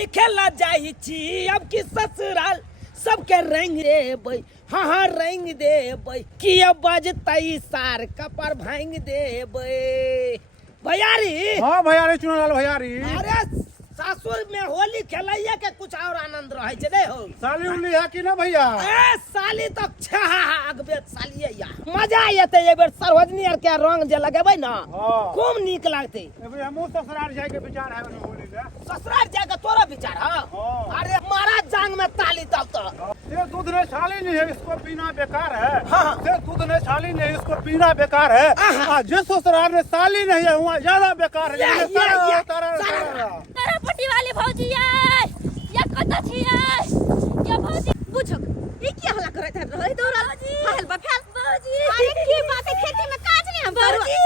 होली खेला जाई छी अब की ससुराल सबके रंग देबै हाँ हाँ रंग देबै कि अब बजतै सार कपर भांग देबै भैयारी। हाँ भैयारी चुनलाल भैयारी। अरे सासुर में होली खेलैया के कुछ और आनंद रहे छे नहीं हो। साली उली है कि ना भैया? ए साली तो छागबे साली या मजा आते ये बेर सरवजनी आर के रंग जे लगेबै ना खूब नीक लागते। एबे हमहु ससुराल जाय के विचार है होली में। ससुराल जाय के तोरा विचार है? अरे मारा जांग में ताली तब तो ये दूध ने छाली नहीं है इसको पीना बेकार है। हाँ। ये दूध ने छाली नहीं इसको पीना बेकार है। जिस ससुराल में साली नहीं है वहाँ ज्यादा बेकार है। तारा पट्टी वाली भौजी या कत छियै या भौजी बुझो ई की हल्ला करत है रहे दौरा हाल बा फैल भौजी। अरे की बात है खेती में काज नहीं हम भौजी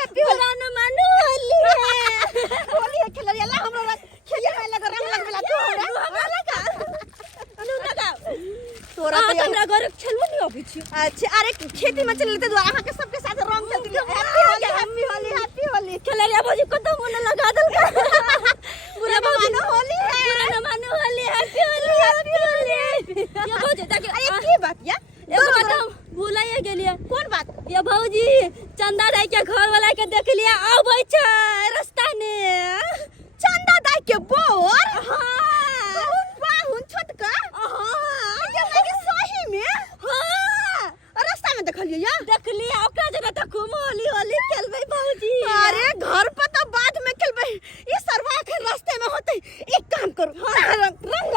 हैप्पी होली ना मानो होली है खेलरिया ला हमरा खेले में लगा रंग लगला तोरा लगा अनु लगा तोरा तो हमरा घर खेलबो नहीं अभी छी। अच्छा अरे खेती में चलते दो अहां के सबके साथ रंग खेलती हैप्पी होली खेलरिया भौजी कतो मन लगा दल का पूरा मानो होली है पूरा मानो होली हैप्पी होली ये भौजी देख अरे की बात या एगो बात हम भूलाइए गेलिए। कौन बात? ये भौजी चंदा दाई के घर वाला के देख लिया आबै छै रास्ता ने चंदा दाई के बोर। हां बाहुन छोटका हां ये लगे सही में हां रास्ता में देखलिए या देख लिया ओकरा जने त खूब होली होली खेलबै भौजी। अरे घर पर तो बाद में खेलबै ये सरवा के रास्ते में होते। एक काम करो रंग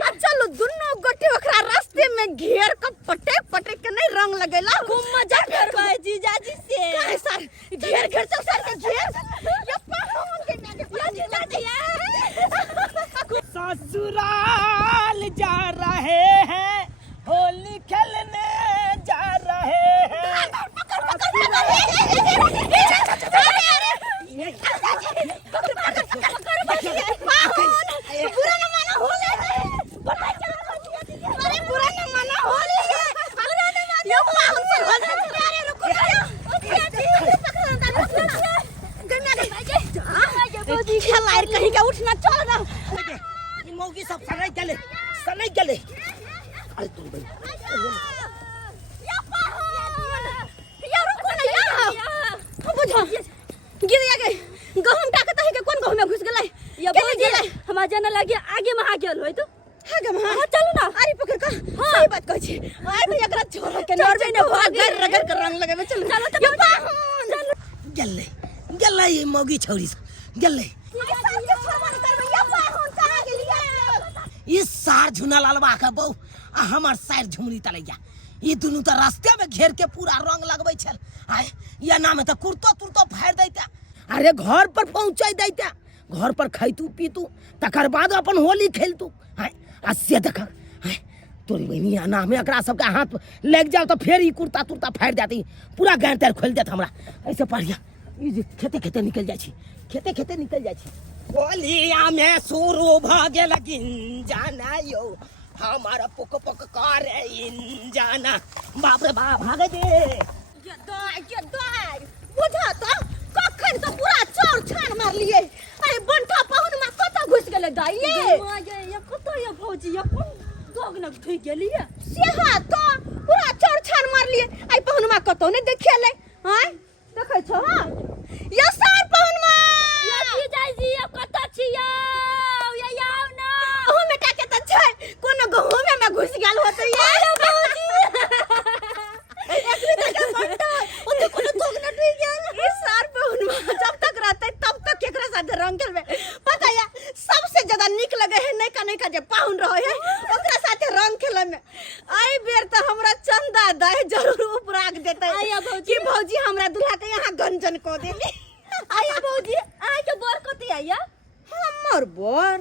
या चलो दोनों गोटे ओकरा रास्ते में घेर के पटे पटे के नहीं रंग लगेला खूब मजा करबै जीजाजी से। काहे सर घेर घेर चल सर के घेर या पाहुन के जीजाजी ससुराल जा रहे हैं होली खेलने जा रहे हैं। बुरा न मानो होली अरे बुरा न मानो होली बुरा न मानो यो पाहुन से होली अरे रुको भौजी खेलाir कहीं का उठना चल ना ये मौगी सब सनई गेले अरे तुम भाई या पाहुन या रुको ना या बुझो गिर गए गहूम टाकत है के कौन गहूम में घुस गेलै या भौजी हमरा जने लगे आगे में आ गेल होय तो आगे में हां चलो ना अरे पकड़ का सही बात कहै छी आइ भैया एकरा छोरा के नॉर्वे ने भाग रगड़ के रंग लगावे चलो चलो तो पाहुन गेले ये मौगी छौरी गेले इस सार झुना लालबा के बहू आ हमर सार झुमरी तलैया ये दुनू तो रास्ते में घेर के पूरा रंग लगबै छल। आय या नाम त कुर्तो तुरतो फाड़ दैता अरे घर पर पहुंचाई दैता घर पर खैतू पीतू तकर बाद अपन होली खेलतू। आय आ से देख आय तोरी बहनी नाम में एकरा सबके हाथ लग जाओ तो फिर ई कुर्ता तुरता फाड़ जाती पूरा गांठ तर खोल देत हमरा ऐसे पढ़िया ई खेते निकल जाय छी खेते निकल जाय छी। होलिया में शुरू भ गेल जाना यो हमारा पुक करे जाना बाप रे बाप भाग दे ये दाई बुझा तो कखन तो पूरा चोर छान मार लिए। अरे बंठा पाहुन में कत घुस गेले दाई ये कत ये भौजी ये कोन दोग न धुई गेली है सेहा तो पूरा चोर छान मार लिए। आई पाहुन में कत ने देखेले हां देखै छ हां ये सार पाहुन में ये जीजाजी ये कत छियौ ये याव ना ओ बेटा के त छै कोन गहूम में घुस गेल होतै ये भौजी एकरे तक बंठा ओते कोन दोग न धुई गेल ई सार पाहुन में जब तक रहते तब तक केकरा साथ रंग खेलबे पता या सबसे ज्यादा निक लगे है नहीं का जे पाहुन रहे है ओकरा साथे रंग खेले में। आई बेर त हमरा चंदा दे जरूर उपराग देते आया भौजी भौजी हमरा दुल्हा के यहां गंजन को देली आया भौजी आय के बोर कती आया हमर बोर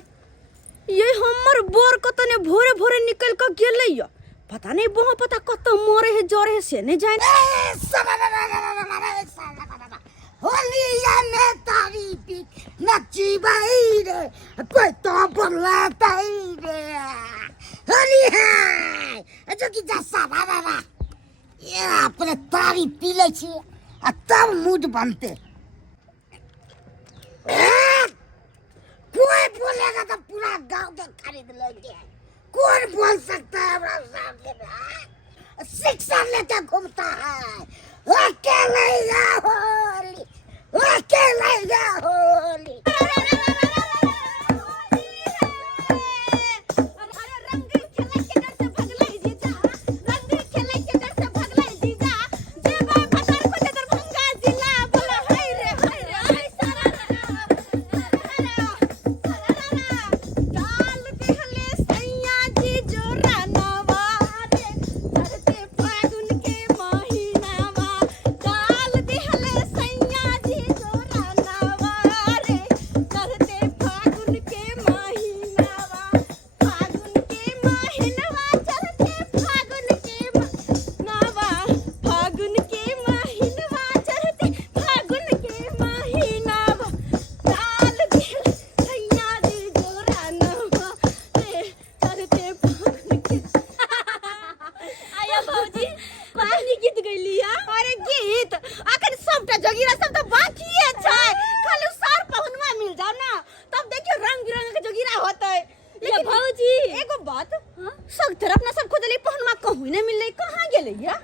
ये हमर बोर कतने भोरे भोरे निकल के गेलै या पता नहीं बहु पता कत मोरे है जोरे है से नहीं जाने होलिया में तारी पी नची बाई रे कोई तो बोला ताई रे होली है जो कि जैसा बाबा ये अपने तारी पी ले छी आ तब मूड बनते जाएगा तो पूरा गांव के खरीद लेंगे। कौन बोल सकता है हमरा सामने में? शिक्षा लेके घूमता है अकेले या होली, अकेले या होली।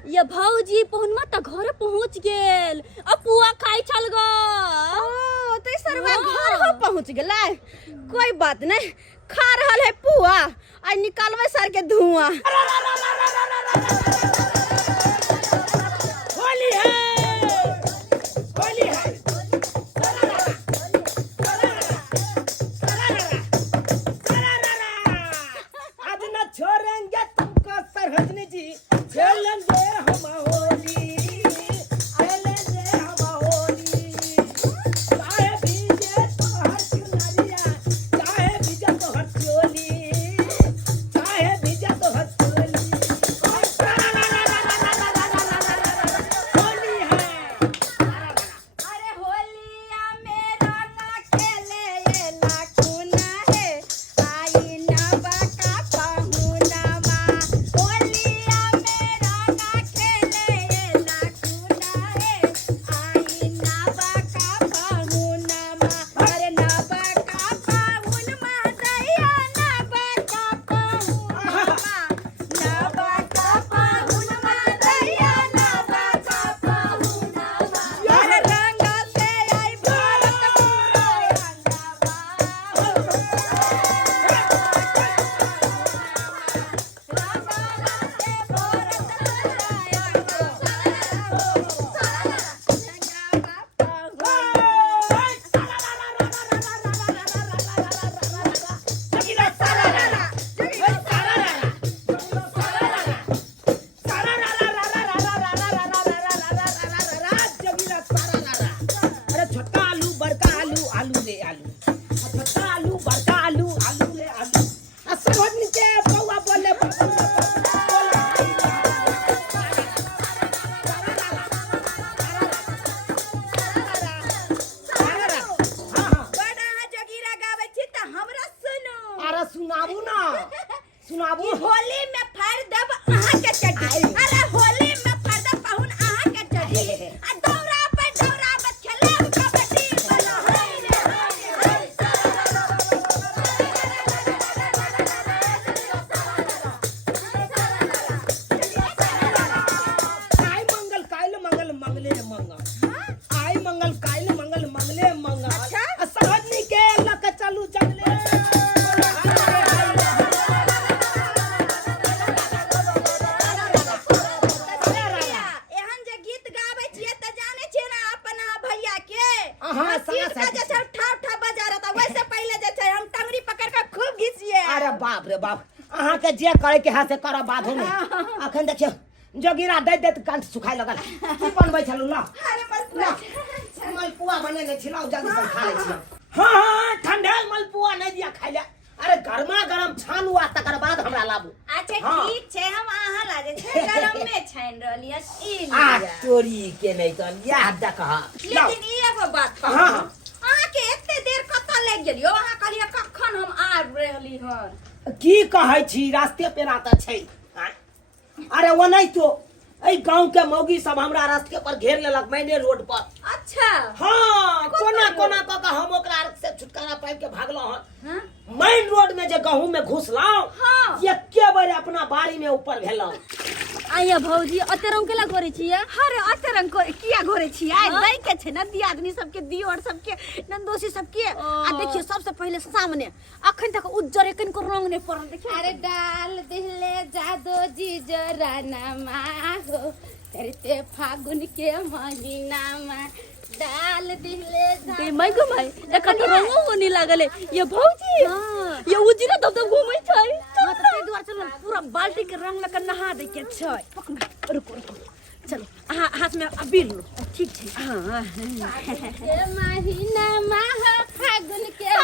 ये भौजी पहुनमा त घर पहुंच गेल। अब पुआ खाई चल गो। ओ तो सरवा घर हो पहुंच गेलै। कोई बात नहीं, खा रहल है पुआ आ निकालबै सर के धुआं। होली है, होली है। आज न छोड़ेंगे तुमको सरहदनी जी, खेलेंगे हम होली, खेलेंगे हम होली। चाहे भीजे तो हर चुनरिया, चाहे भीजे तो हर चोली, चाहे भीजे तो हर चोली। होली है। अरे होलिया मेरा ना खेले ये लाखुना है, आई ना बाका पाहुना मा। होलिया मेरा ना खेले ये लाखुना है, आई ना बाका पाहुना मा। अरे ना बाका पाहुन मा दैया, ना बाका पाहुन मा, ना बाका पाहुन मा दैया, ना बाका पाहुन मा। अरे रंगा से आई भारत पूरा अरे छोटा आलू बड़का आलू, आलू ले आलू, छोटा आलू बड़का आलू, आलू ले आलू। सरहद नीचे बउआ बोले बड़ा जोगीरा गावे छी त हमरा सुनु। अरे सुनाबू ना, सुनाबू। होली में फाड़ दब अहाँ के चटी। अरे होली में फाड़ दब पाहुन अहाँ के चटी। आ दौरा पे खेले कबड्डी बोलो हाय रे हाय आई मंगल काइल मंगल मंगले मंगल, आई मंगल काइल मंगल मंगले मंगल। अच्छा। सरहद नीचे लक चलू जंगले। एहन जे गीत गावे छियै त जाने छियै ना अपना भैया के। हाँ, सीट समझ पे जे छै ठा ठा बजा रहता, वैसे पहले जे छै हम टंगरी पकड़ के खूब घिसिए। अरे बाप रे बाप, अहाँ के जे करे के हाथ से करब बाधो में। अखन देखियो जोगिरा दैत दैत कंठ सुखाय लगल। की बनबै छलू ना? अरे बस मलपुआ बनेने छिलौ, जल्दी से खा लै छियै। हाँ, ठंडा मलपुआ नहीं दिया खाय ले। अरे गरमा गरम छानू आ तकर बाद हमरा लाबू। अच्छा हाँ। ठीक छै, हम अहाँ लागे छै गरम में छाइन रहलियै ई आ लिअ। तोरी के नहीं तो याद देख। लेकिन ई एगो बात कहू, हाँ, हाँ। अहाँ के एते देर कतऽ लागि गेलियो? अहाँ कहलियै कखन हम आबि रहली हन। की कहै छी, रास्ते पेरा त छै। आँय? अरे वो नहीं तो ए गांव के मौगी सब हमरा रास्ते पर घेर लेलक, मैंने रोड पर। अच्छा हाँ, कोना कोना क के हम ओकरा से छुटकारा पाबि के भागलो हन। हाँ? मैं गहूं में घुस लाओ हाँ। ये के बार अपना बाड़ी में ऊपर भेलो आइया भौजी अते रंग केला घोरे छियै अरे अते रंग को किया घोरे छियै दई के छै न दियादनी सबके दियोर सबके नंदोसी सबके आ देखिए सबसे पहले सामने अखन तक उज्जर एकन को रंग नहीं पड़ल देखिए अरे डाल दिले जादो जी जराना मागो करते फागुन के महीना में डाल दिले दे माय गो माय देखा तो रंगो होने लागले ये भौजी ये उजरा दब दब घूमै छै हां त ते द्वार चल पूरा बाल्टी के रंग लगा नहा दे के छै पकना रुको चलो हाथ में अबीर लो ठीक छै हां के महीना में फागुन के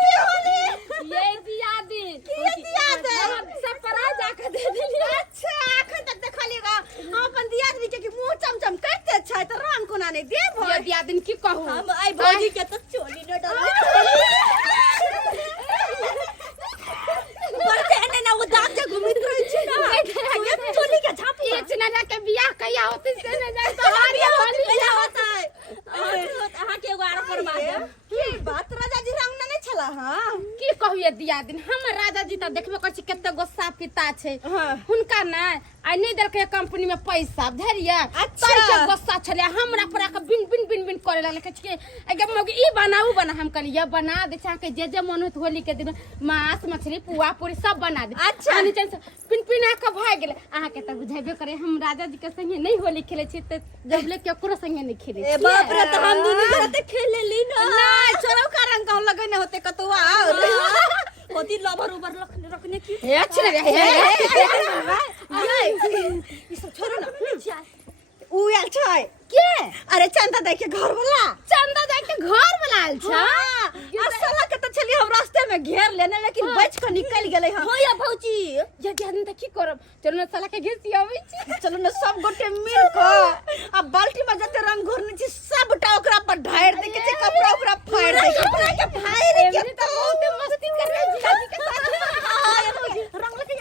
ये दिया दिन सब परा जाके दे दिली अच्छा अखन तक देखलिएगा अपन दियादनी के कि मुंह चमचम करते छै त रंग कोना नहीं देब ये दिया दिन की कहूं हम आई भौजी के त चोली न डर बरते एने ना वो दांत जे घुमित रहै छै ना ये चोली के झापी एक जना के बियाह कहिया होते से न जाए तो हारिया होली क्या होता है अहाँ के एगो आरो करवा दे की बात राजा जी रंग नहीं छला हां की कहू ये दिया दिन हमर राजा जी त देखबे कर छी कते गोस्सा पिता छै हुनका ना आई नहीं देलकै कंपनी में पैसा धरिया अच्छा के गोस्सा छले हमरा पर के बिन बिन बिन बिन करे लागले कहै छी एगे मौगी ई बनाऊ बना हम कहली ये बना दे छा के जे मन होत होली के दिन मांस मछली पुआ पूरी सब बना दे अच्छा नीचे से पिन पिना के भाग गेले अहाँ के त बुझाइबे करे हम राजा जी के संगे नहीं होली खेले छी त जबले केकरो संगे नहीं खेले ए बाप रे त हम दुनु जते खेले ली ना नहीं छोरो का रंग कहूं लगने होते कतवा और होती लवर ऊपर रखने की अच्छा ये सब छोड़ो ना उ आल छै के अरे चंदा दे के घर वाला चंदा जाय के घर बनाल छ असला के त चली हम रास्ते में घेर लेने लेकिन बच के निकल गेलै हम होया भौजी ये दिन त की करब चलो ना साला के घिसी आबै छी चलो ना सब गोटे मिल के आ बाल्टी में जते रंग घोरने छी सबटा ओकरा पर ढार दे के छै कपड़ा ओकरा फाड़ दे के कपड़ा के फाड़ के त बहुत मस्ती कर रहे जी दादी के साथ रंग लगे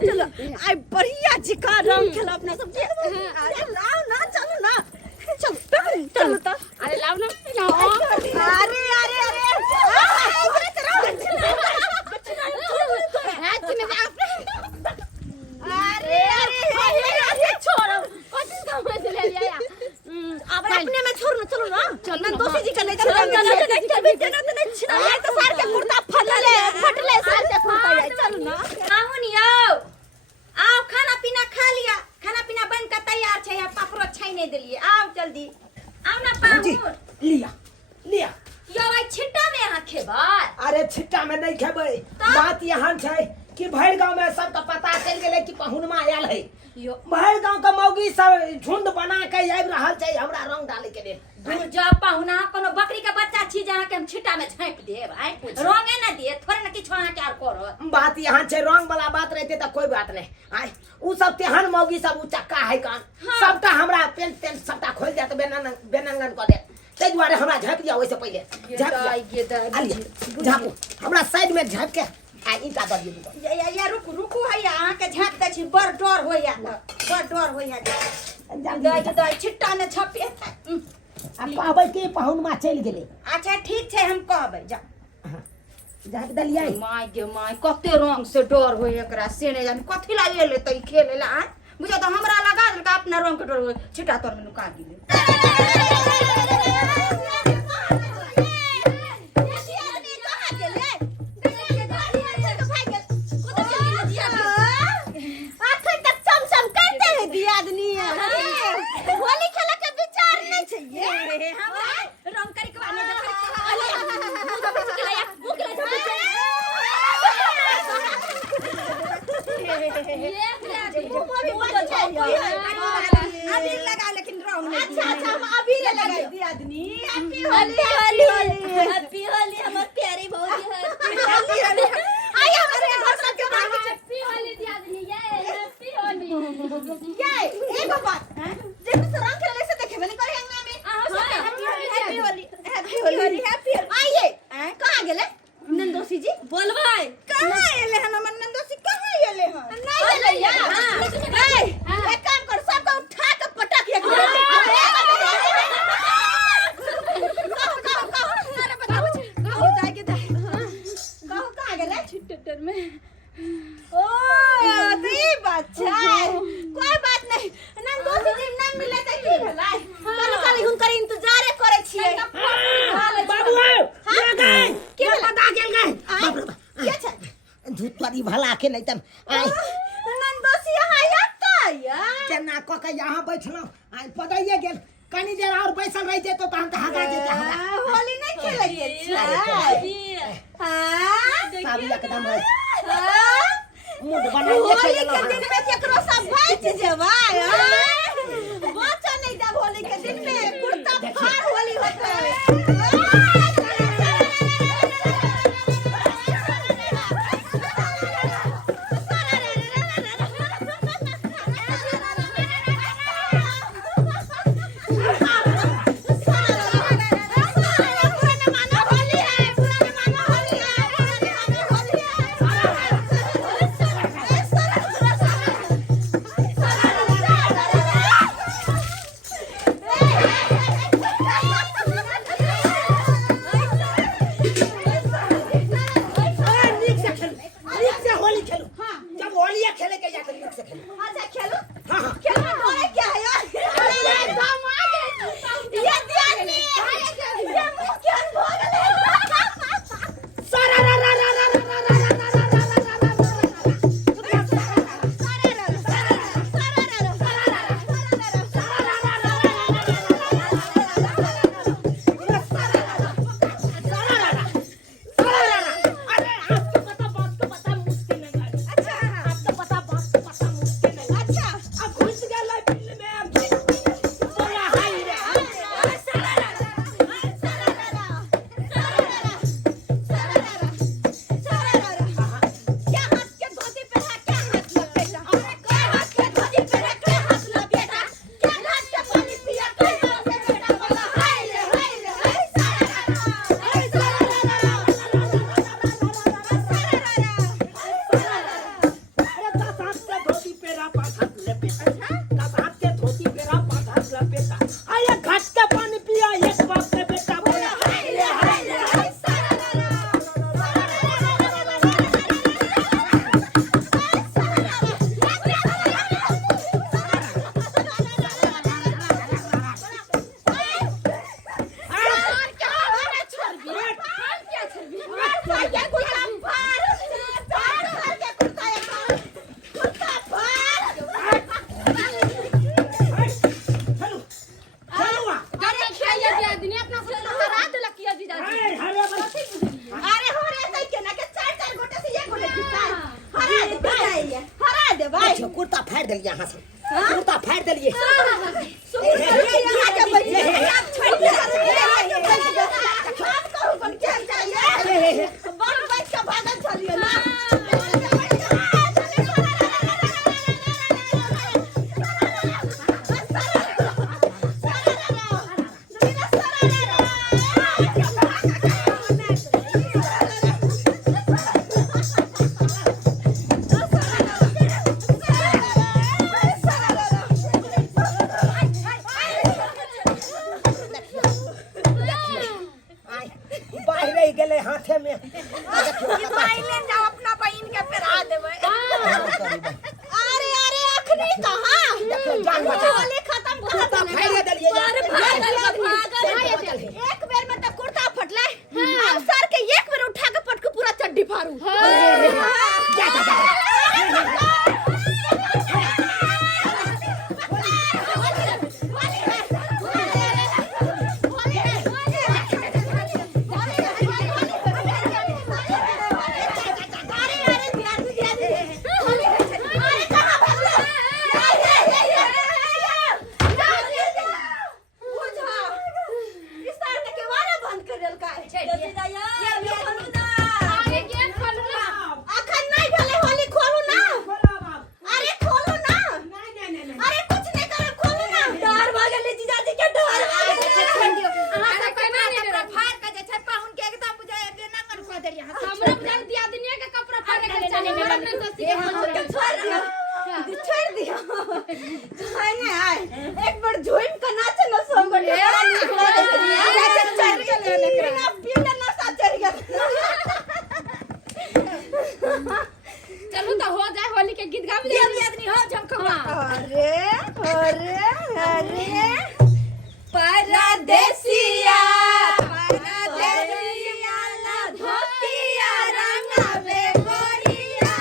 चलो आई बढ़िया जिका रंग खेला अपना सब अरे लाओ ना चलो ना चल तो अरे लाओ ना अरे अरे अरे छोड़ो अब अपने में छोड़ ना चलो ना चल ना दोषी जी का ले चलो ना तो सार के कुर्ता फटले सार के कुर्ता चल ना आओ खाना पीना खा लिया खाना पीना बन के तैयार छै पापड़ो छाने देलिए आओ जल्दी आओ ना पाहुन लिया लिया यो भाई छिट्टा में यहाँ खेबार अरे छिट्टा में नहीं खेबै बात यहाँ छै कि भैर गांव में सब का पता चल गेले कि पहुनमा आयल है भैर गांव के मौगी सब झुंड बना के आबि रहल छै हमरा रंग डाले के लेल दूर जा पाहुना कोनो बकरी के बच्चा छी जहाँ के हम छिट्टा में झाँप देब आई रंगे न दिए थोड़े न किछु अहाँ के आर करो बात यहाँ छै रंग वाला बात रहते तो कोई बात नहीं आई उ सब तेहन मौगी सब उ चक्का है कान सबटा हमरा पेंट तेंट सबटा खोल जात बेनंगन क दे तै दुआरे हमरा झाँप दिया ओइसे पहले झाँप झाँपू हमरा साइड में झाँप के आ ईटा द दियौ या रुकू है अहाँ के झाँप दै छी बड़ डर होइया बड़ डर होइया दई छिट्टा में छपे आ पाबै के पहुनमा चल गेलै अच्छा ठीक छै हम कहबै जा झाँप दलियै माय गे माय कते रंग से डर होय एकरा से ने जाने कथि ला एले तै खेले ला आ बुझा त हमरा लगा देलका अपना रंग के डर होय छिटा तोर में नुका गेले दियादनी होली खेला के विचार नहीं चाहिए हम रंग करी के बाने अभी लगा लेकिन रंग नहीं अच्छा हम अभी लगा दियादनी हैप्पी होली हमर प्यारी भौजी है आई हमारे घर सब के हैप्पी होली दियादनी ये हैप्पी होली ये एगो बात जे में रंग खेले से देखे बनी करे अंगना में हैप्पी होली आइए कहां गेले नंदोसी जी बोलबै कहां एले हन हमर नंदोसी कहां एले हन नहीं एले यार एक काम कर सबको उठा के पटक भला के नहीं तन आई नंदोसी यहाँ आता या केना क के यहाँ बैठलो आई पदाइए गेल कनी देर और बैसल रह जे तो हम कहा गा जे हमरा होली नहीं खेलेंगे हां सब एकदम है हां मुंड बनाइए होली के खेलो दिन में केकरो सब बच जेबा बचा नहीं जब होली के दिन में कुर्ता फाड़ होली होता है कुर्ता फाड़ दिल यहाँ से कुर्ता फाड़ दिलिए हाथे में अपना बहन के पेरा देवे अरे अरे अखनी कहां जान बचा होली खत्म कर फाड़ दिलिए एक बेर में तो कुर्ता फटले अब सर के एक बेर उठा के पटक पूरा चड्डी फाड़ू एक बार झूम का नाच न सो गए चलो तो हो जाए होली के गीत गावे आदमी हो झमकवा अरे अरे अरे परदेसिया परदेसिया ला धोतिया रंगावे गोरिया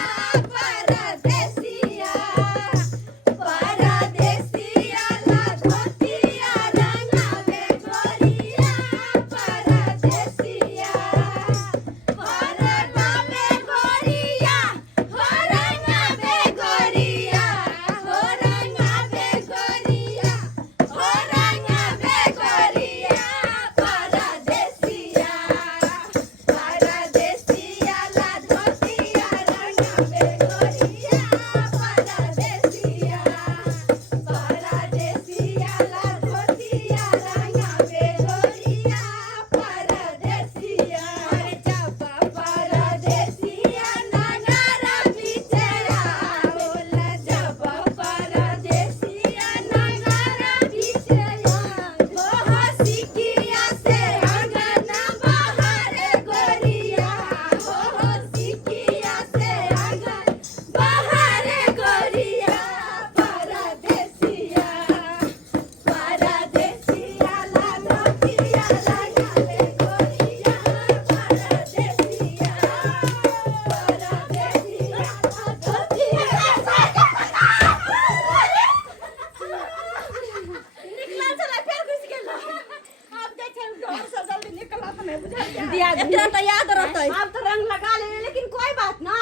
याद एकरा तो याद रहतै अब तो रंग लगा ले लेकिन कोई बात ना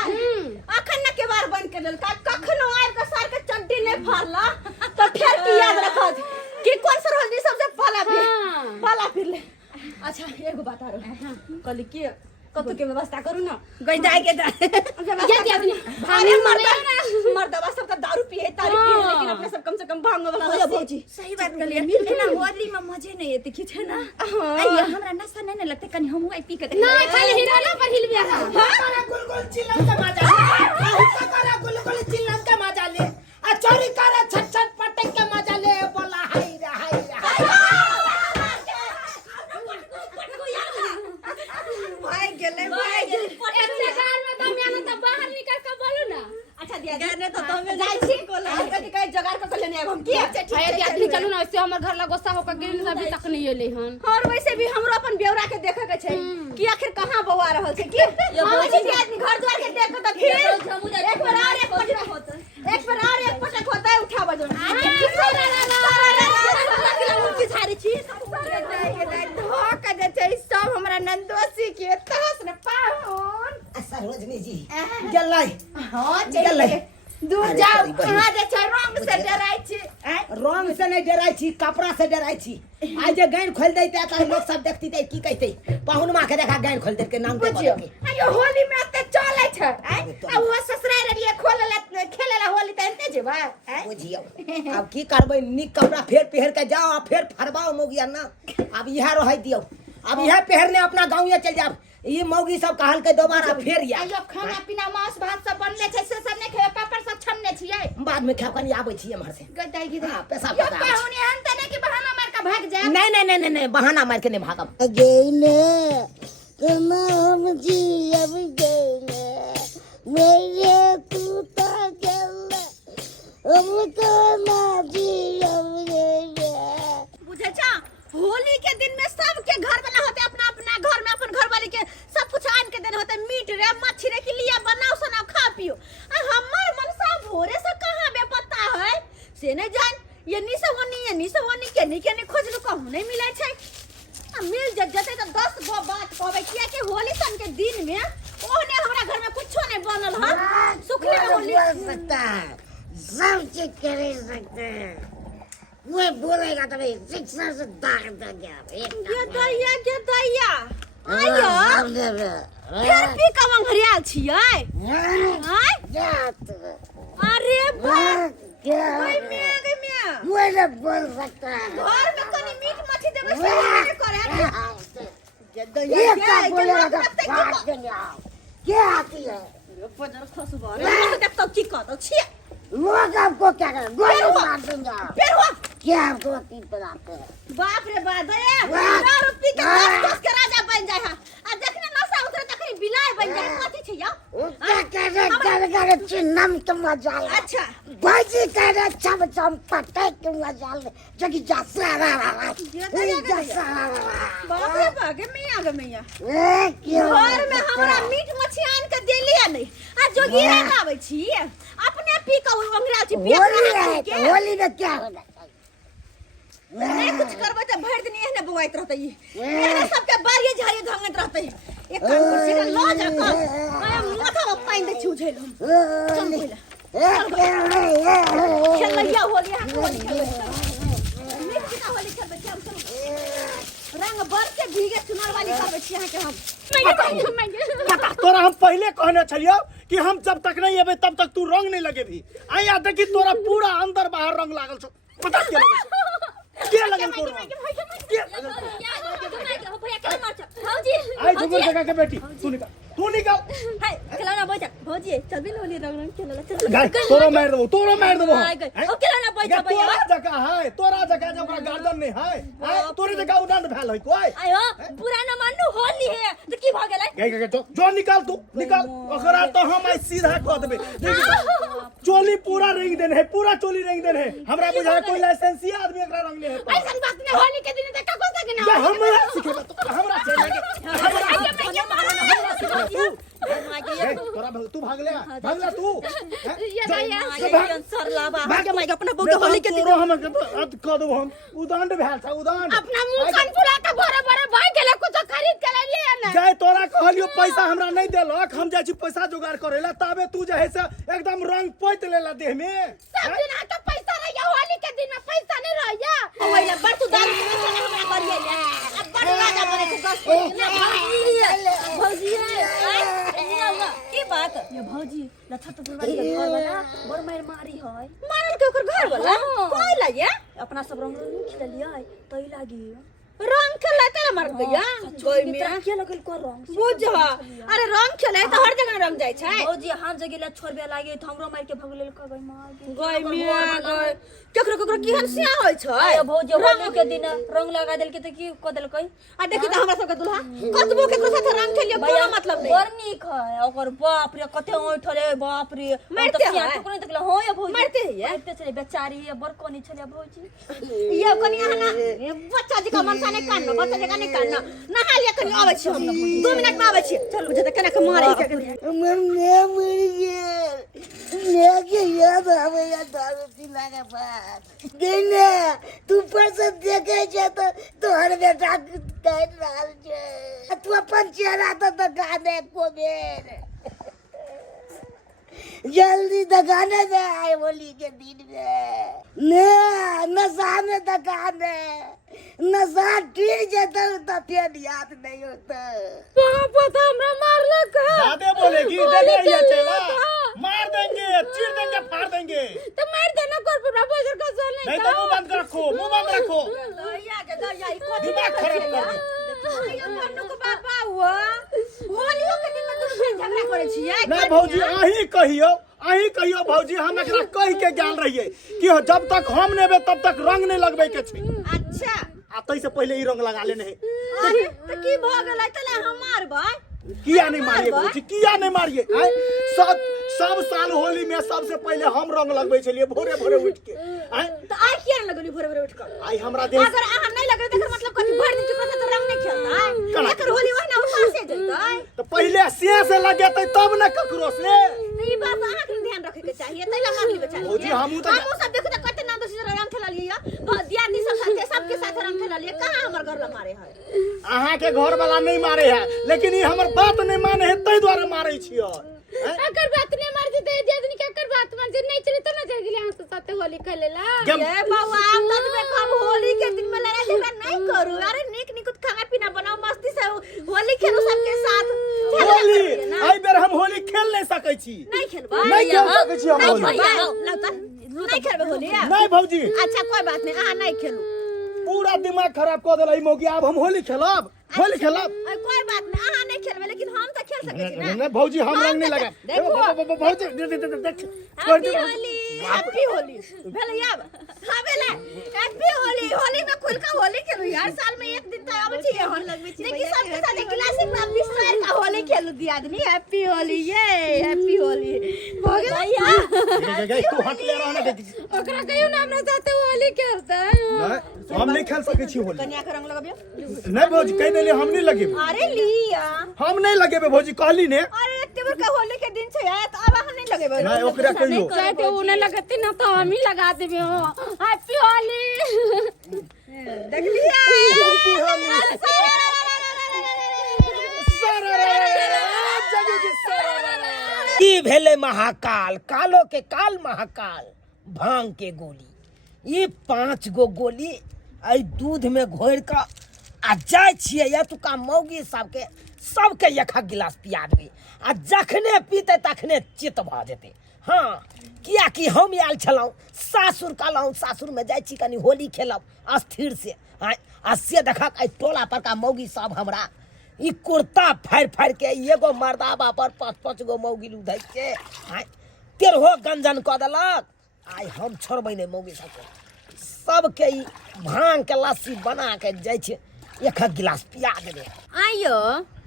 अखन न के बार बंद कर लेल कखनो आब के सर के चड्डी नहीं फाड़ला तो फिर की याद रखत कि कौन सा रोज सबसे पाला फिर ले अच्छा एगो बात आ रहा कल के कतो के व्यवस्था करू ना गई जाए के जल्दी आदमी भारे मर्दवा सब त दारू पिए तारी पिए लेकिन अपने सब कम से कम भांग वाला हो भौजी सही बात कर लिया ना होली में मजे नहीं आते किछ है ना अइया हमरा नशा नहीं लगते कनी हम आई पी के ना खाली हिराना पर हिल गया तारा गुलगुल चिल्लन का मजा ले तारा गुलगुल चिल्लन का मजा ले आ चोरी करे छट छट पटक के मजा ले बोला हाय रे भाई गेले एक जगह में तो मैं तो बाहर निकल के बोलू ना अच्छा दिया घर तो तुम जाई छी कोला कदी कई जगह को लेने आब हम की अरे आदमी चलू ना वैसे हमर घर ला गोसा होकर गिरल अभी तक नहीं एले हन और वैसे भी हमरो अपन बेवरा के देखे के छै कि आखिर कहां बौआ रहल छै कि भौजी के आदमी घर द्वार के देख के तो फिर एक बार और एक पटक होता एक बार और एक पटक होता है उठा बजो झारी छी धोखा दे छै सब हमरा नंदोसी के तहस न पाहुन सरोजनी जी गेलै हां गेलै दूर जाओ कहां जे छै रंग से डराई छी रंग से नहीं डराई छी कपड़ा से डराई छी आज जे गैन खोल देते त लोग सब देखती त की कहते पाहुनमा के देखा गैन खोल देत के नाम पे बोल के अयो होली में त चले छै आ वो ससुराल रे खोलला खेलला होली त एते जेबा बुझियो अब की करबै निक कपड़ा फेर पहन के जाओ आ फेर फरबाओ मोगिया ना अब यह रह दियो अब यह पहनने अपना गांव चल जाब ये मौगी सब कहल के दोबारा फेर या अयो खाना पीना मांस भात सब बनले छै से सब ने खेबे पापड़ सब छन्ने छियै बाद में खाव कनी आबै छी हमर से गदाई गिदा हां पैसा यो पता पाहुनी हन त ने कि बहाना मार के भाग जाए नहीं बहाना मार के नहीं भागब अगेले कना हम जी अब गेले मेरे टूटा गेले अब कना जी अब गेले बुझे छा होली के दिन में सबके घर वाला होते अपना अपना घर में अपन घर वाले के सब कुछ आन के देने होते मीट रे मच्छी रे के लिए बनाओ सुनाओ खा पियो आ हमर मनसा भोरे से कहां बे पता है से नहीं जान ये नी से वनी के खोजलु कहू नहीं मिले छै आ मिल जते तो 10 गो बात कहबे किया कि होली सन के दिन में ओने हमरा घर में कुछो नहीं बनल ह सुखले में होली सकता सब चीज कर सकते हैं वो बोलेगा तो भाई शिक्षा से दाग देंगे के दैया आयो फिर भी कमंग हरियाल छियै अरे कोई में वो नहीं बोल सकता है घर में कनी मीट मछली देबे से करे ये क्या बोलेगा तो भाग देंगे आप क्या आती है पदर खसबा देख तो की कहत छियै लोग आपको क्या करें गोली मार देंगे आप फिर हुआ क्या आपको वकील बनाते हैं बाप रे बा दया 10 रुपए के 10 के राजा बन जाय है आ देखने नशा उतरे तखनी बिलाय बन जाय कथि छै यो क्या कह रहे कर चिन्नम तुम मजा अच्छा बाजी कह रहे छम छम पटे तुम मजा जो कि जैसा बाप रे बा के मियां क्यों घर में हमरा मीट मछली आन के देलिए नहीं आ जोगी रे लाबै छी अपने पी के अंगरा छी पेट होली में क्या होना नहीं कुछ करबे त भर दिन एहने बुआइत रहतै एहने सबके बारिये झाड़िये धंगत रहतै एक काम कर सीधा लो जा का आया माथा में पानी दे छुझेल चल पहिला खेल लिया होली होली खेलबे चल रंग बर के भीगे चुनार वाली करबे छी यहां के हम पता तोरा हम पहले कहने छलियो कि हम जब तक नहीं अबे तब तक तू रंग नहीं लगेबी आया देखी तोरा पूरा अंदर बाहर रंग लागल छो पता क्या लगल तोरा क्या लगल भैया के मार भौजी आई झुमर जगह के बेटी तू निकाल हाय खिलौना बैठ भौजी चल भी होली रंग खेलला चल गाय तोरो मार देबो ओ खिलौना बैठ भैया तोरा जगह जो ओकरा गार्डन नहीं है तोरे जगह उड़ान भेल है कोई आयो पुराना मानू होली है तो की भ गेलै गाय जो निकाल तू निकाल ओकरा तो हम आई सीधा कह देबे चोली पूरा रंग देने है पूरा चोली रंग देने है हमरा बुझाय कोई लाइसेंसी आदमी एकरा रंग ले है ऐसन बात नहीं होली के दिन तक को सके ना हमरा सिखेबा तो हमरा चले हमरा तोरा तू भाग ले तू सर लाबा भागे माई अपना बौके होली के तोरो हम क दो हम उदंड भेल छ उदंड अपना मुंह कान फुला के भरे भरे भाई गेले कुछ खरीद के लिए ना जाय तोरा कहलियो पैसा हमरा नहीं देलक हम जाय छी पैसा जुगाड़ करेला तबे तू जे है से एकदम रंग पोत लेला देह में सब दिन आ तो पैसा रहिया होली के दिन में पैसा नहीं रहिया ओइला बड़ तू दारू के चले हमरा करिए ले अब बड़ राजा बने तू गस भौजी की बात ये भौजी लथा तो बुरबारी के घर वाला बड़ मार मारी है मारल के ओकर घर वाला कोई लागे अपना सब रंग रंग खिललिए तई लागी रंग खेले तेरा मर गया कोई में के लगल को रंग बुझ अरे रंग खेले तो हर जगह रंग जाय छै भौजी हम जगह छोड़बे लागे त हमरो मार के भगलेल क गई मार गई में गई केकरो की हंसिया होय छै भौजी होली के दिन रंग लगा देल के त की क देल कई आ देखि त हमरा सब के दुल्हा कतबो केकरो साथे रंग खेलिए कोनो मतलब नहीं बड़ नीक है ओकर बाप रे कते ओठले बाप रे मारते है तो नहीं तकला हो या भौजी मारते है मारते छले बेचारी बड़ कोनी छले भौजी ये कोनी आना बच्चा जी का मन ने कानो बच्चा जगह ने कानो नहा लिया कनी आवे छी हम 2 मिनट में आवे छी चल बुझे त केना के मारे के मरने मर गए के याद आवे या दारू पीला के बाद देने तू पर से देखे छ तो तोहर बेटा कह रहल छै तू अपन चेहरा तो गाने को बेर जल्दी दुकाने में आए होली के दिन में ने नशा में दुकाने नशा ठीक जता तो फिर याद नहीं होता कहां पता हमरा मारला का ज्यादा बोलेगी देखे ये चला मार देंगे चीर देंगे फाड़ देंगे तो मार देना कर पूरा बाजार का सोल नहीं तो मुंह बंद रखो दया के दया ई को दिमाग खराब कर दे ये मन्नू को बाबा हुआ होलियो के दिन में तू झगड़ा करे छियै नहीं भौजी अही कहियो भौजी हम एकरा कह के गेल रहिए कि जब तक हम नेबे तब तक रंग नहीं लगबे के छै अच्छा आ तै से पहले ही रंग लगा लेने है अरे त की भ गेलै तले हम मारबै किया नहीं मारिए भौजी किया नहीं मारिए आय सब साल होली में सबसे पहले हम रंग लगबै छलिए भोरे भोरे उठ के आय त आइ किया लगली भोरे भोरे उठ के आय हमरा देश अगर अहाँ नहीं लगले तकर मतलब कथि भर दिन चुप से रंग नहीं खेलतै एकर होली ओहना उपास से जइतै तो पहले से लगेतै तब न ककरो से ई बात अहाँ के ध्यान रखे के चाहिए तैला मारली बेचारी भौजी हमहू तो सब देखो त कते नाम दोसर रंग खेललिए दियादी सब साथे सबके साथ रंग खेललिए कहां हमर घर ला मारे है अहाँ के घर वाला नहीं मारे है लेकिन ई हमर बात नहीं माने है तै द्वारा मारै छियै अगर बात नहीं मार दे दे आदमी के अगर बात मान जे नहीं चले तो ना चल गेले हम साथे होली खेलेला ये बाबा आप तब में कब होली के दिन में लड़ाई झगड़ा नहीं करू अरे नीक नीक खाना पीना बनाओ मस्ती से होली खेलो सबके साथ होली आई बेर हम होली खेल नहीं सकै छी नहीं खेलबा नहीं खेल सकै छी हम होली नहीं खेलबे होली नहीं भौजी अच्छा कोई बात नहीं अहाँ नहीं खेलू पूरा दिमाग खराब कर देलै मौगी अब हम होली खेलब कोई बात नहीं अहाँ नहीं खेलबे लेकिन हम तो खेल सकै छी ना नहीं भौजी हम रंग नहीं लगा देखो भौजी देख हैप्पी होली भेलै अब हां भेलै हैप्पी होली होली में खुल का होली खेलू यार साल में एक दिन तो आबै छी हम लगबै छी देखि सबके साथ क्लासिक में विस्तार का होली खेलू दी आदमी हैप्पी होली ये हैप्पी होली हो गया तू हट ले रहा ना ओकरा कहियो ना हमरा साथे होली खेलतै हम नहीं खेल सकै छी होली कन्या के रंग लगबियो नहीं भौजी कह देले हम नहीं लगेबे अरे लिया हम नहीं लगेबे भौजी कहली ने अरे अक्टूबर का होली के दिन छै तो अब हम नहीं लगेबे नहीं ओकरा कहियो साथे उने लगते ना तो हम ही लगा देबे हो हैप्पी होली देख लिया हैप्पी होली ई भेले महाकाल कालो के काल महाकाल भांग के गोली ये 5 गो गोली आई दूध में घोर का आ जाय छिए या तुका मौगी सबके एक गिलास पिया देबे आ जखने पीते तखने चित भ जेते हाँ किया कि हम आयल छलौं सासुर कहलौं सासुर में जाय छी कनी होली खेलब अस्थिर से आ से देखक आई टोला पर का मौगी सब हमरा ई कुर्ता फाड़ के एगो मर्दाबा पर 5-5 गो मौगी उधै के तेरहो गंजन क देलक आई हम छोड़बै नहीं मौगी सबके ई भांग के लस्सी बना के जाय छै एक गिलास पिया देबे आइयो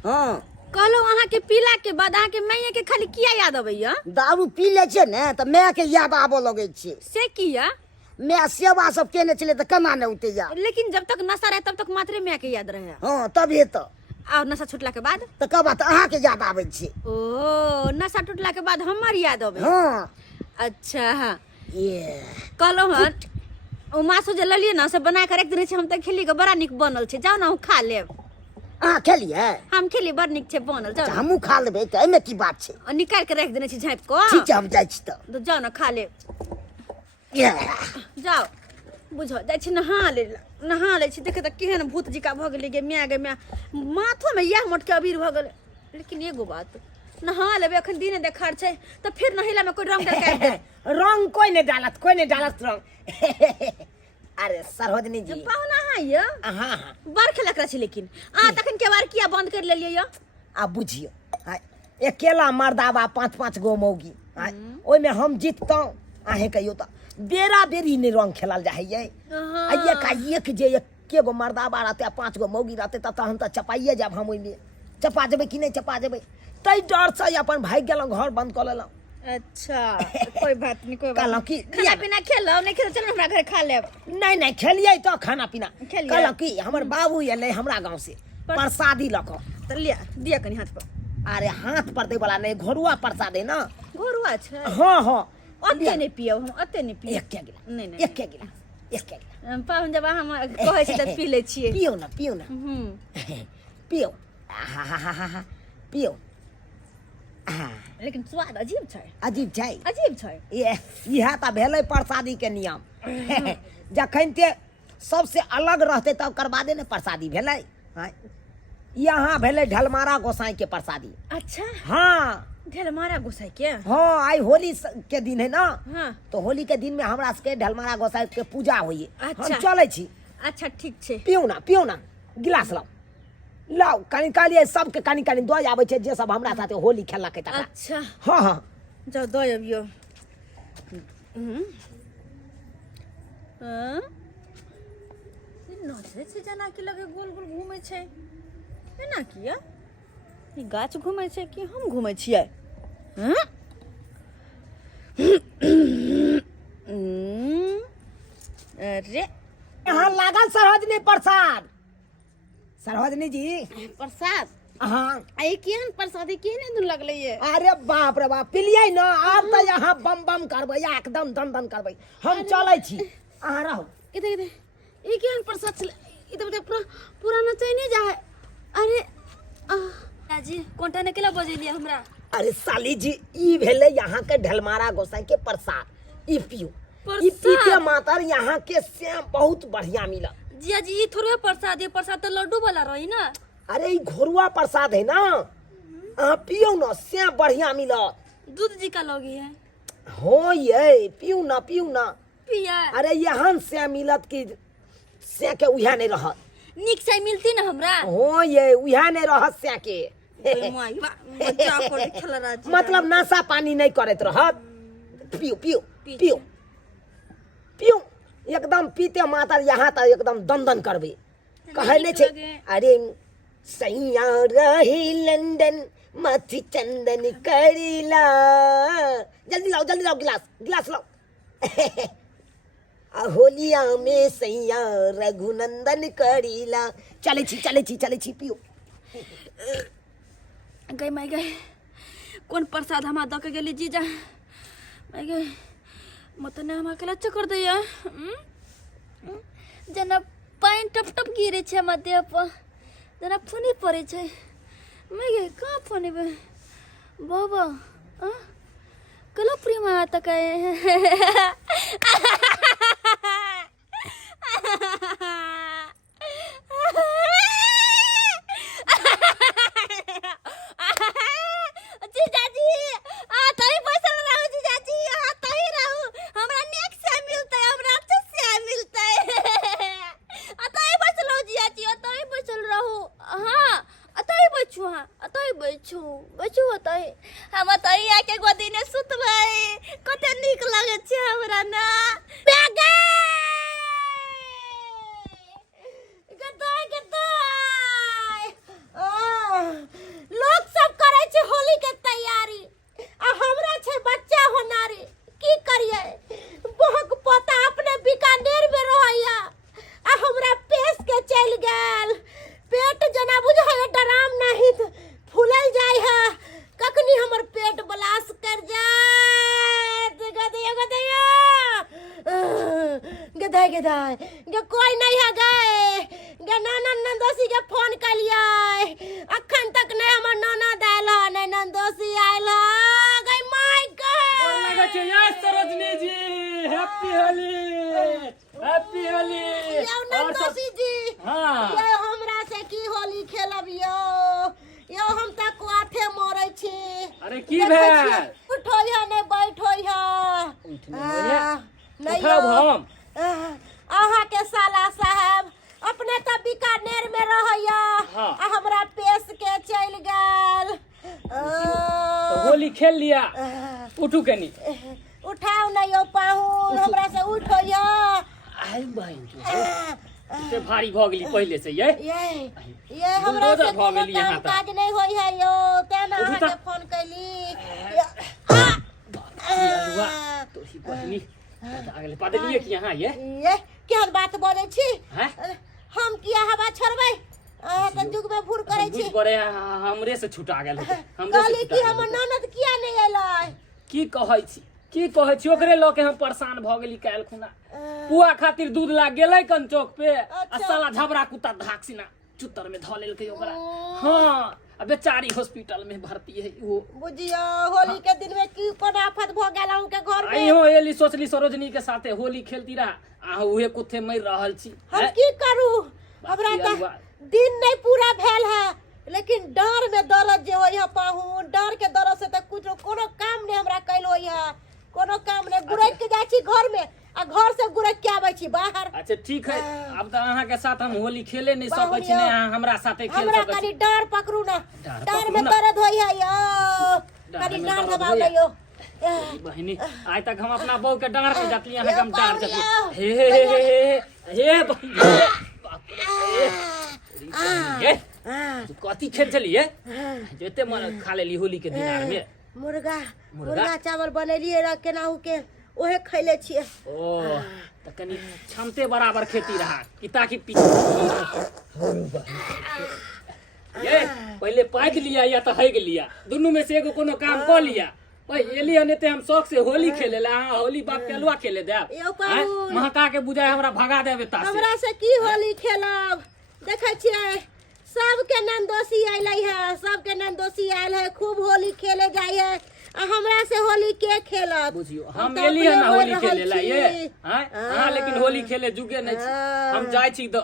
हां कहलो अहाँ के पीला के बाद अहाँ के मैया के खाली किया याद अबैया दारू पी ले छै ने त मैं के याद आबो लगे छै से किया मैं सेवा सब केने छले त केना ने उते जा लेकिन जब तक नशा रहे तब तक मात्र मैया के याद रहे हां तभी तो और नशा छूटला के बाद तो कब बात अहाँ के याद आबै छै ओ नशा टूटला के बाद हमर याद अबे हाँ अच्छा हाँ ये कहलो हन ओ मासू जे ललिए ना से बना के रख देने छै हम त खेली के बड़ा निक बनल छै जाओ ना हम खा लेब अहाँ खेलिए हम खेली बड़ निक छै बनल जाओ हमहूँ खा लेबै तऽ एहिमे की बात छै और निकाल के रख देने छी झाँप को ठीक छै हम जाइ छी तऽ तो जाओ ना खा ले ये जाओ बुझो जाइ छी नहा ले छी देखे त केहन भूत जिका भ गेलै गे म्या माथो में यह मोटके अबीर भ गेलै लेकिन एगो बात नहा लेबे अखन दिने देखार छै त फिर नहिला में कोई रंग डलका दे रंग कोई नहीं डालत रंग अरे सरोजनी जी पाहुना हां ये हाँ बार खेलक रह छी लेकिन आ तखन के बार किया बंद कर लेलिए ये आप बुझियो अकेला मर्दाबा 5-5 गो मौगी ओइमे हम जीततौ आहे कहियो त बेरा बेरी ने रंग खेलल जाय है एक जे एके गो मर्दाबा रहते 5 गो मौगी रहते तहन त चपाइए जाब हम ओइमे चपा जेबै कि नहीं चपा जेबै तै डर से अपन भाग गेलौ घर बंद कर लेलौ अच्छा कोई बात नहीं कोई बात कहलौ कि खाना पीना खेलो नहीं खेलो चलो हमरा घर खा लेब नहीं खेलिए तो खाना पीना खेलियै। कहलौ कि हमर बाबू एलै हमरा गांव से प्रसादी लक त लिया दिया कनी हाथ पर अरे हाथ पर दे वाला नहीं घरुआ प्रसाद है ना घरुआ छै हाँ ओते नहीं पियो हम ओते नहीं पियो एक के गिला नहीं नहीं एक के गिला पाहुन जब हम कहै छै त पी ले छियै पियो ना हम्म पियो हा पियो लेकिन स्वाद अजीब छै अजीब छै इएह त भेलै प्रसादी के नियम जखन ते सबसे अलग रहते तब करबादे ने प्रसादी भेलै यहाँ भेलै ढलमारा गोसाई के प्रसादी अच्छा हाँ ढलमारा गोसाई के हाँ आई होली के दिन है ना हाँ तो होली के दिन में हमरा सबके ढलमारा गोसाई के पूजा होइए अच्छा। हम चलै छी अच्छा ठीक छै पियो ना गिलास लाओ कनी कालिए सबके कनी दो आबै छै जे सब हमरा साथे होली खेललक है तकरा अच्छा हाँ जाओ दो अबियो नचे छै जेना कि लगे गोल गोल घूमै छै एना किया ई गाछ घूमै छै कि हम घूमै छियै अरे यहाँ लागल सरोजनी प्रसाद सरोजनी जी प्रसाद हाँ आई केहन प्रसादी केहन दूर लगले ये अरे बाप रे बाप पिलियै न आब त यहाँ बम बम करबै एकदम दन करबै हम चलै छी अहाँ रहू इधर ई केहन प्रसाद छले ई त पूरा नचैने जा है अरे जी कोंटा ने केला बजेलिए हमरा अरे साली जी ई भेले यहाँ के ढलमारा गोसाई के प्रसाद ई पियो ई पीते मातर यहाँ के सेम बहुत बढ़िया मिला जिया जी ई थोड़े प्रसाद तो लड्डू वाला रही ना अरे ई घोरुआ प्रसाद है ना अहाँ पियो ना सेम बढ़िया मिला दूध जी का लोगी है हो ये पियो ना पिया अरे यहाँ से मिलत की से के उहा नहीं रहत निक से मिलती ना हमरा हो ये उहा नहीं रहत से के मतलब नशा पानी नहीं करत रहत पियो एकदम पीते मातर यहाँ तक एकदम दन करबे कहले छे अरे सैया रही लंदन मथी चंदन करीला जल्दी लाओ गिलास लाओ होलिया में सैया रघुनंदन करीला चले छी पियो गई कौन प्रसाद हम दऽ के गेली जीजा गई मत ने हम अकेला चक्कर दैया जना पानि टप टप गिरे छै हमर देह पर जना फुनी पड़े छै गई कहाँ फुनी बाबा कला प्रेमा तक हम आके गोदी ने सुतबै कते नीक लगे छै हमरा ना लोग सब करे छै होली के तैयारी आ हमरा छै बच्चा होनारी की करिए बहक पोता अपने बीकानेर में रहैया आ हमरा पेश के चल गेल पेट जना बुझाय डराम गे दाई गे कोई नहीं है गए गे नाना नंदोसी के फोन कर लिया अखन तक नहीं हमर नाना दाला नहीं नंदोसी आइला गई माय गॉड लगे छै यस सरोजनी जी हैप्पी होली हैप्पी होली यो नंदोसी जी हां ये हमरा से की होली खेलब यो हम तक कुआथे मरै छी अरे की भेल उठोइया नहीं बैठोइया नहीं हम अहाँ के साला साहब अपने तो बीकानेर में रहैया हाँ। हमरा पेश के चल गेल तो होली खेल लिया उठू कनी उठाओ नहीं हो पाहुन हमरा से उठोइया आई बहन ते भारी भ गेली पहले से ये हमरा से कोनो काम काज नहीं होई है यो तेना अहाँ के फोन कैली तो ही बहनी अगले पादलिए कि यहाँ ये केहन बात बोलै छी हैं हम किया हवा छोड़बै अहाँ के जुग में भूर करै छी करे हमरे से छुटा गेल हमरे कहली कि हमर ननद किया नहीं एलै की कहै छी ओकरे ल के हम परेशान भ गेली काल खुना पुआ खातिर दूध लाग गेलै कन चौक पे आ साला झबरा कुत्ता धाकसिना चुत्तर में ध लेलकै ओकरा हां अब बेचारी हॉस्पिटल में भर्ती है वो बुझियो होली के दिन में की कोना आफत भ गेल अहूं के घर में आई हो एली सोचली सरोजनी के साथे होली खेलती रहा आ उहे कुत्ते मर रहल छी हम की करू हमरा त दिन नहीं पूरा भेल है लेकिन डर में दर्द जे होय पाहू डर के दर्द से त कुछ कोनो काम नहीं हमरा कैल होय कोनो काम नहीं गुरक के जाय छी घर में आ घर से गुरक के आबै छी बाहर अच्छा ठीक है अब त अहाँ के साथ हम होली खेले नहीं सकै छी ने अहाँ हमरा साथे खेल हमरा सकै छी कनी डर पकड़ू ना डर डर पकड़ू में ना। दर्द होय है यो कनी में डर दर्द दबाव होइया। लियो बहनी आज तक हम अपना बहू के डांट पे जाती हैं हम डांट बाबू जाती हे बहनी ये तू कथी खेल चलिए जेते मन खा लेली होली के दिन में मुर्गा चावल बनेलिए रह केनाहू के ओहे खैले छिए ओ त कनी क्षमते बराबर खेती रहा कि ताकि ये पहले पाक लिया या तो हैग लिया दोनों में से एगो कोनो काम कर लिया भाई एली हनेते हम शौक से होली खेले ला हां होली बाप के अलवा खेले दे यो पाहुन। महका के बुझाए हमरा भगा देबे ता से हमरा से की होली खेलब देखै छियै सबके नंदोसी आइलै है सबके नंदोसी आइल है खूब होली खेले जाय है आ हमरा से होली के खेलब बुझियो हम तो एली है ना अपने होली मर खेले ला रहल ये छी। हां हां लेकिन होली खेले जुगे नहीं छी हम जाय छी तो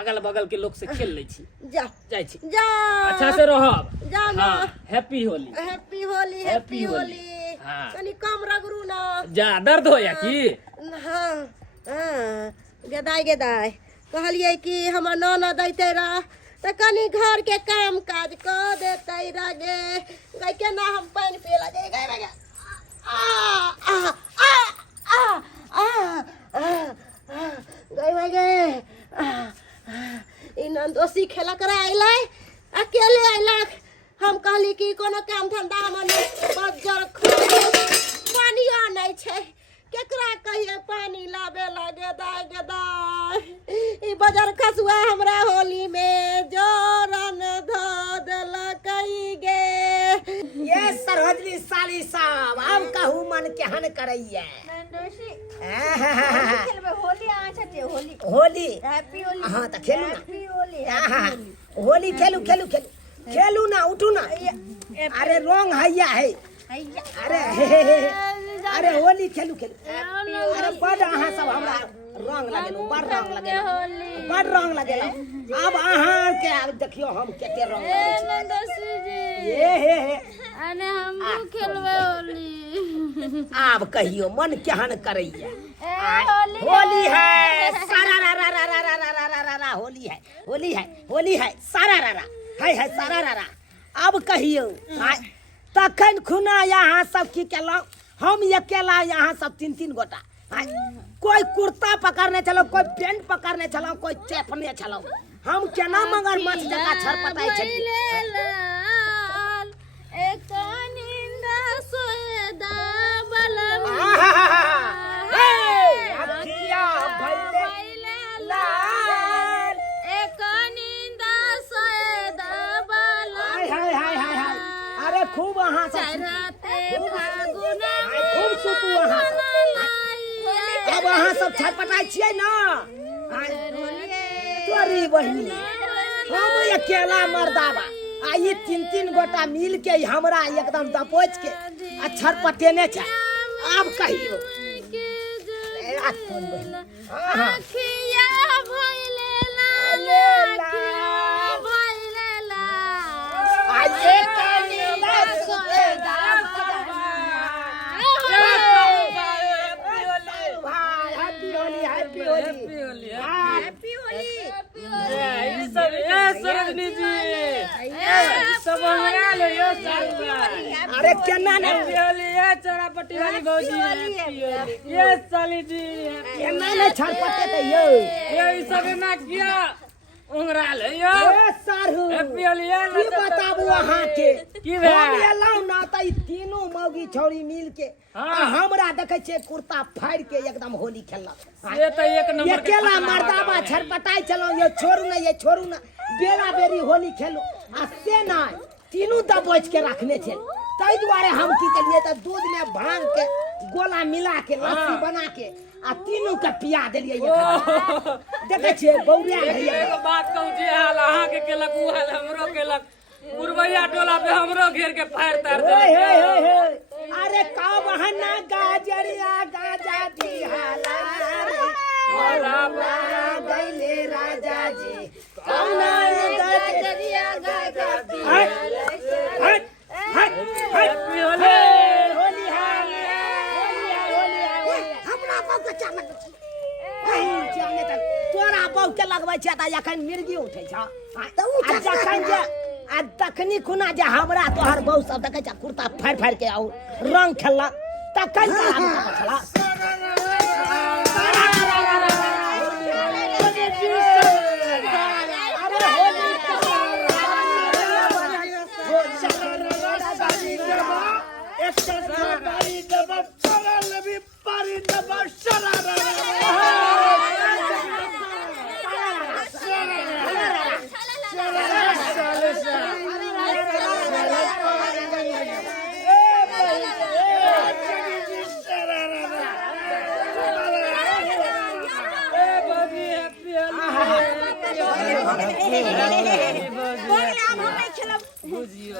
अगल बगल के लोग से खेल ले छी जा जाय छी जा अच्छा से रहब जा ना हां happy Holi happy Holi happy happy Holi. Holi हाँ। कनी कम रगड़ू ना जा दर्द हो या की हाँ हाँ गेदाय कहलिए कि हमर ननद दैते रह त कनी घर के काम काज क देते रगे गई के ना हम पानी पिए लगे गई लगे गई गई इ नंदोसी खेला कर आइलै अकेले आइलक हम कहली कि कोनो काम धंधा हमर बजर पानिया नहीं छै केकरा कहिए पानी लाबे लगे दाय ई बजर खसुआ हमरा होली में जोरन ध देलक गे ये सरहदली साली साहब अब कहू मन केहन करैया नंदोसी आहा, खेलबे होली आ छते होली होली हैप्पी होली हाँ तो खेलू ना हैप्पी होली आहा, होली खेलू खेलू खेलू खेलू ना उठू ना अरे रंग हैया है अरे अरे होली खेलू खेलू अरे बड़ अहाँ सब हमरा रंग लगेलू बड़ रंग लगेलू बड़ रंग लगेलू अब अहाँ के अब देखियो हम केते रंग लगै छी। नंदोसी जी हे अने हम खेलबे होली आब कहियो मन केहन करैया होली होली है सारा रा रा रा रा रा रा रा रा रा रा होली है होली है होली है सारा रा रा है सारा रा रा अब कहियो आय, तखन खुना यहाँ सब की केलौ हम अकेला यहाँ सब तीन तीन गोटा आय, कोई कुर्ता पकड़ने चलो कोई पेंट पकड़ने चलो कोई चेपने चलो हम केना मगरमच्छ जका छरपटाई छथि एक निंदा सोएदा बलम अखिया भइले लाल एक निंदा सोएदा बलम हाय अरे खूब अहाँ सब चरते फागुन खूब सुतू अहाँ सब अब अहाँ सब छटपटाई छियै ना तोरी बहिनी हम अकेला मर्दाबा आ ये 3 गोटा मिल के हमरा एकदम दबोच के आ छरपटेने छै आब कहियो आखिया भइले आजे कानी बस अरे केना ने चौरापट्टी वाली भौजी ये साली जी केना ने छरपटे ते यो ये सब ना किया उंगराल यो ए सारू हैप्पी होली है की बताबू अहाँ के की भेल? हम एलौ ना त ई तीनों मौगी छौरी मिल के हाँ। हमरा देखे छे कुर्ता फाड़ के एकदम होली खेललक ये तो एक नंबर ये केला मर्दाबा छरपटाई चलो ये छोड़ू ना बेरा बेरी होली खेलो आ से ना तीनों दबोच के रखने छे तै दुआरे हम की करिए त दूध में भांग के गोला मिला के लस्सी बना के आ तीनों के पिया देलिए देखे छे बौरिया भैया एगो बात कहू जे हाल अहाँ के केलक उ हाल हमरो केलक पुरवैया टोला पे हमरो घेर के फाड़ तार देलक अरे का बहना गाजरिया गाजा दी हाला रे मोला गइले राजा जी कौना गाजरिया गाजा दी हट हैप्पी होली होली हमरा बाप के चालक जाने तक तोरा बाप के लगबै छै त एखन मिर्गी उठै छ त उ जखन जे आ तखनी खुना जे हमरा तोहर बहु सब देखे छ कुर्ता फाड़ के आउ रंग खेलक तखन का हम छला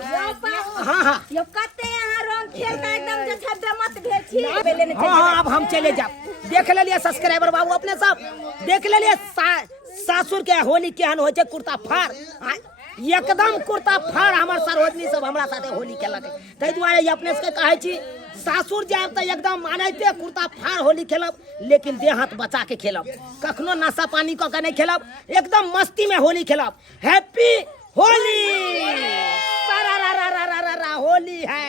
यो कते यहाँ रंग खेल का एकदम जे छड्डा मत भेल छी हाँ अब हम चले जाब देख लेलिए सब्सक्राइबर बाबू अपने सब देख लेलिए सासुर के होली केहन होइ छै कुर्ता फाड़ एकदम कुर्ता फाड़ हमर सरोजनी सब हमरा साथे होली खेलक तै दुआरे अपने से कहै छी सासुर जाब त एकदम मानैते कुर्ता फाड़ होली खेलब लेकिन देह हाथ बचा के खेलब कखनो नशा पानी क के नहीं खेलब एकदम मस्ती में होली खेलब हैप्पी होली सारा रा रा रा रा रा होली है